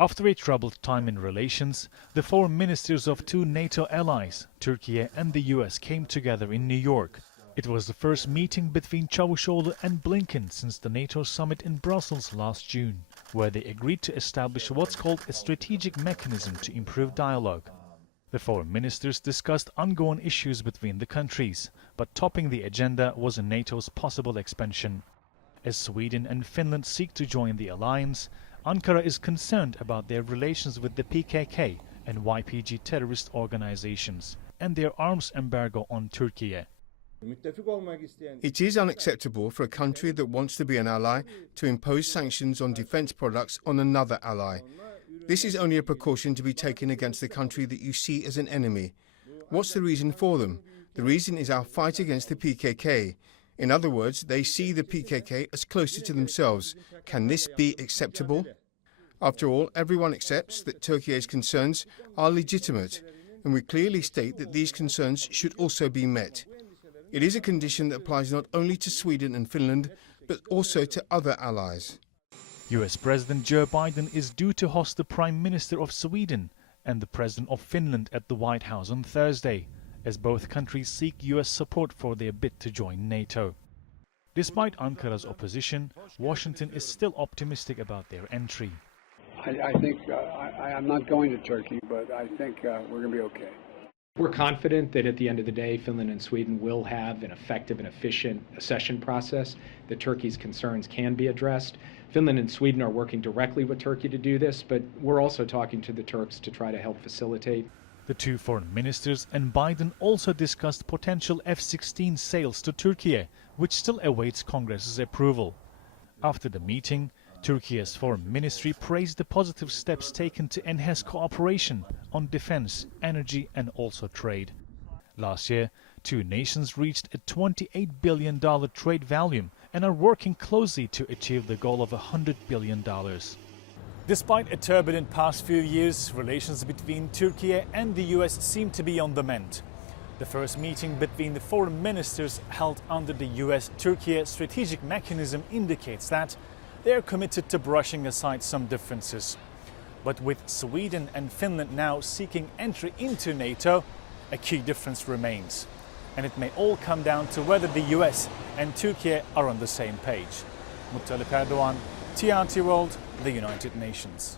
After a troubled time in relations, the foreign ministers of two NATO allies, Turkey and the US, came together in New York. It was the first meeting between Cavusoglu and Blinken since the NATO summit in Brussels last June, where they agreed to establish what's called a strategic mechanism to improve dialogue. The foreign ministers discussed ongoing issues between the countries, but topping the agenda was NATO's possible expansion. As Sweden and Finland seek to join the alliance, Ankara is concerned about their relations with the PKK and YPG terrorist organizations and their arms embargo on Turkey. It is unacceptable for a country that wants to be an ally to impose sanctions on defence products on another ally. This is only a precaution to be taken against the country that you see as an enemy. What's the reason for them? The reason is our fight against the PKK. In other words, they see the PKK as closer to themselves. Can this be acceptable? After all, everyone accepts that Turkey's concerns are legitimate, and we clearly state that these concerns should also be met. It is a condition that applies not only to Sweden and Finland, but also to other allies. US President Joe Biden is due to host the Prime Minister of Sweden and the President of Finland at the White House on Thursday, as both countries seek US support for their bid to join NATO. Despite Ankara's opposition, Washington is still optimistic about their entry. I'm not going to Turkey, but I think we're going to be okay. We're confident that at the end of the day, Finland and Sweden will have an effective and efficient accession process, that Turkey's concerns can be addressed. Finland and Sweden are working directly with Turkey to do this, but we're also talking to the Turks to try to help facilitate. The two foreign ministers and Biden also discussed potential F-16 sales to Turkey, which still awaits Congress's approval. After the meeting, Turkey's foreign ministry praised the positive steps taken to enhance cooperation on defense, energy and also trade. Last year, two nations reached a $28 billion trade volume and are working closely to achieve the goal of $100 billion. Despite a turbulent past few years, relations between Turkey and the US seem to be on the mend. The first meeting between the foreign ministers held under the US-Turkey strategic mechanism indicates that they are committed to brushing aside some differences. But with Sweden and Finland now seeking entry into NATO, a key difference remains. And it may all come down to whether the US and Turkey are on the same page. Untitled Chapter, TRT World, the United Nations.